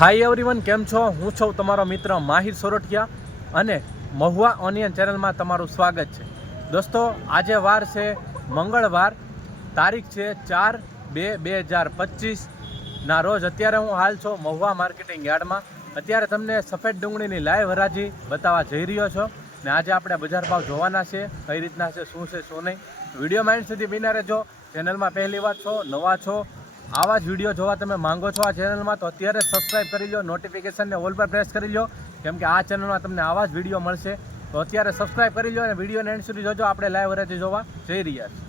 Hi everyone, કેમ છો? હું છું તમારો મિત્ર માહિર સોરઠિયા અને મહુવા ઓનિયન ચેનલમાં તમારું સ્વાગત છે. દોસ્તો, આજે વાર છે મંગળવાર, તારીખ છે 4/2/2025 ના રોજ. અત્યારે હું હાલ છું મહુવા માર્કેટિંગ યાર્ડમાં. અત્યારે તમને સફેદ ડુંગળીની લાઈવ હરાજી બતાવવા જઈ રહ્યો છો ને આજે આપણે બજાર ભાવ જોવાના છે, કઈ રીતના છે, શું નહીં. વિડીયો માઇન્ડ સુધી બિના રહેજો. ચેનલમાં પહેલી વાર છો, નવા છો, આવા જ વિડીયો જોવા તમે માંગો છો આ ચેનલમાં, તો અત્યારે સબસ્ક્રાઇબ કરી લો, નોટિફિકેશનને ઓલ પર પ્રેસ કરી લો, કેમ કે આ ચેનલમાં તમને આવા જ વિડીયો મળશે. તો અત્યારે સબસ્ક્રાઇબ કરી લો અને વિડીયોને એન્ડ સુધી જોજો. આપણે લાઈવ હરાજી જોવા જઈ રહ્યા છીએ.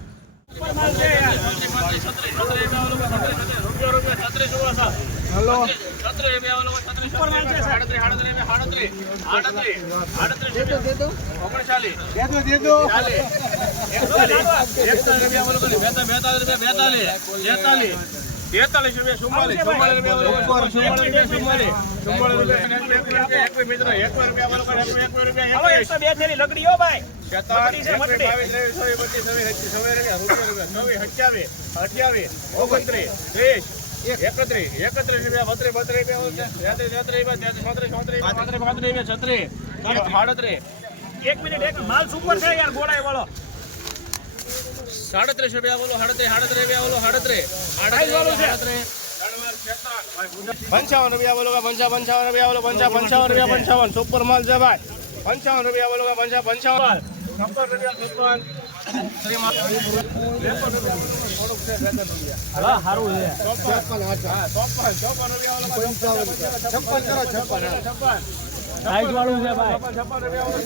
43 રૂપિયા બોલો, 38 રૂપિયા બોલો, 38 55 રૂપિયા બોલો, 55 રૂપિયા બોલો, 55 રૂપિયા, સુપર માલ છે ભાઈ. 55 રૂપિયા બોલો, 55 રૂપિયા, સારું છે ભાઈ. ₹55 ના 51 રૂપિયા બોલો, 51 રૂપિયા, 55 સાઈઝ વાળું છે. 55 રૂપિયા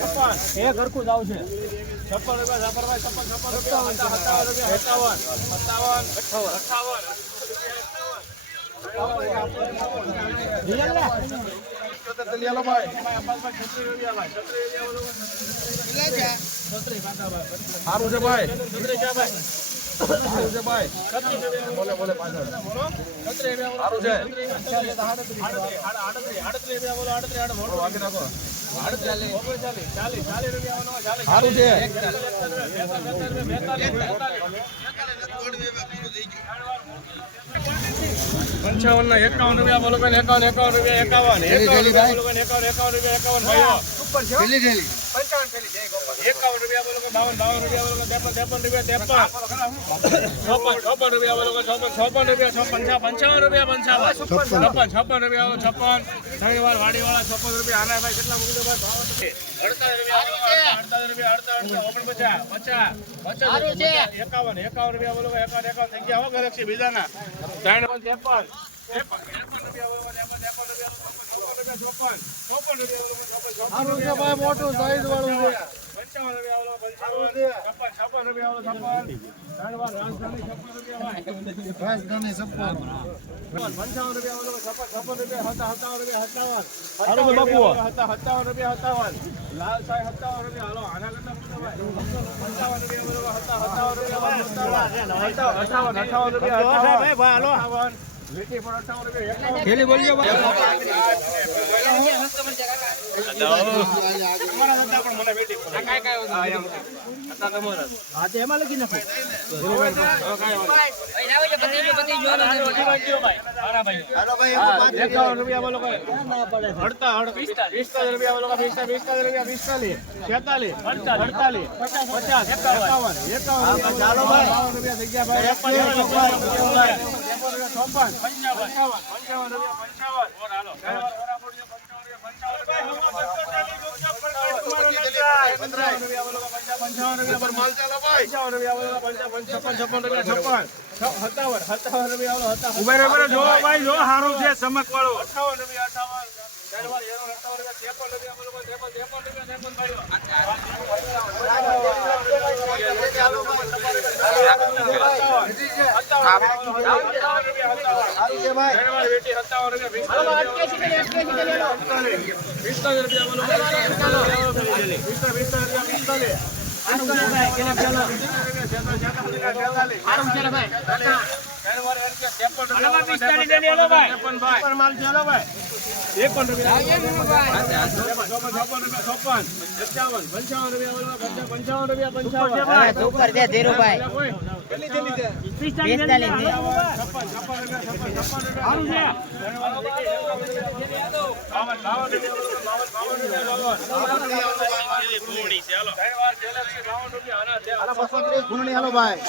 હાલો ભાઈ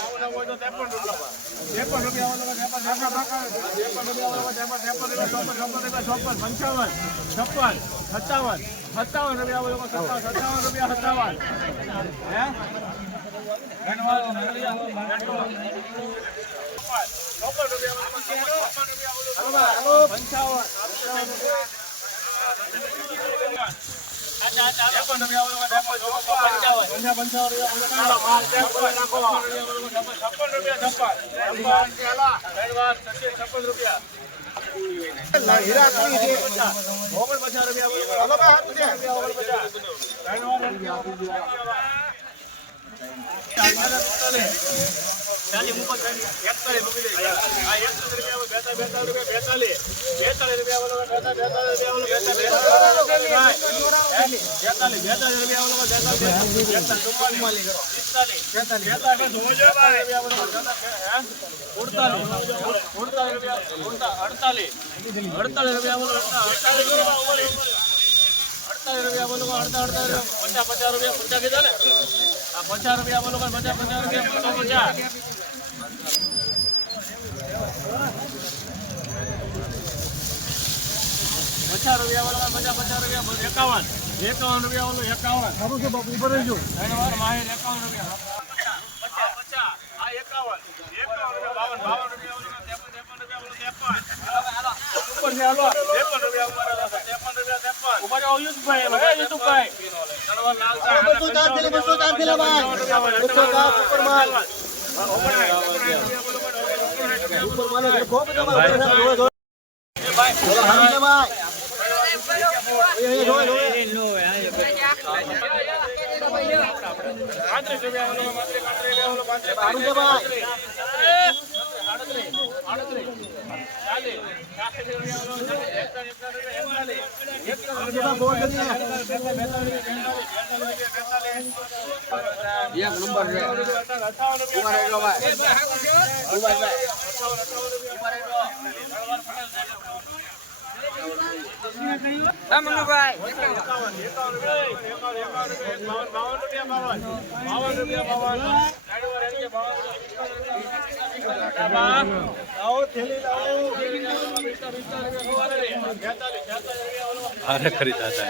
अरे खरीदा था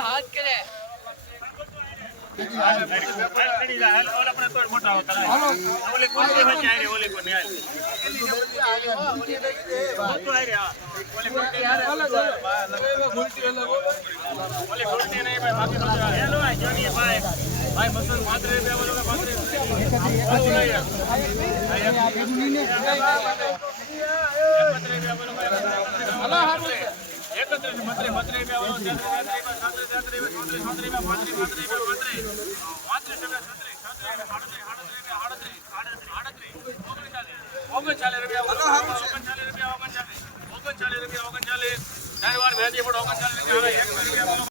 हाथ करे ₹39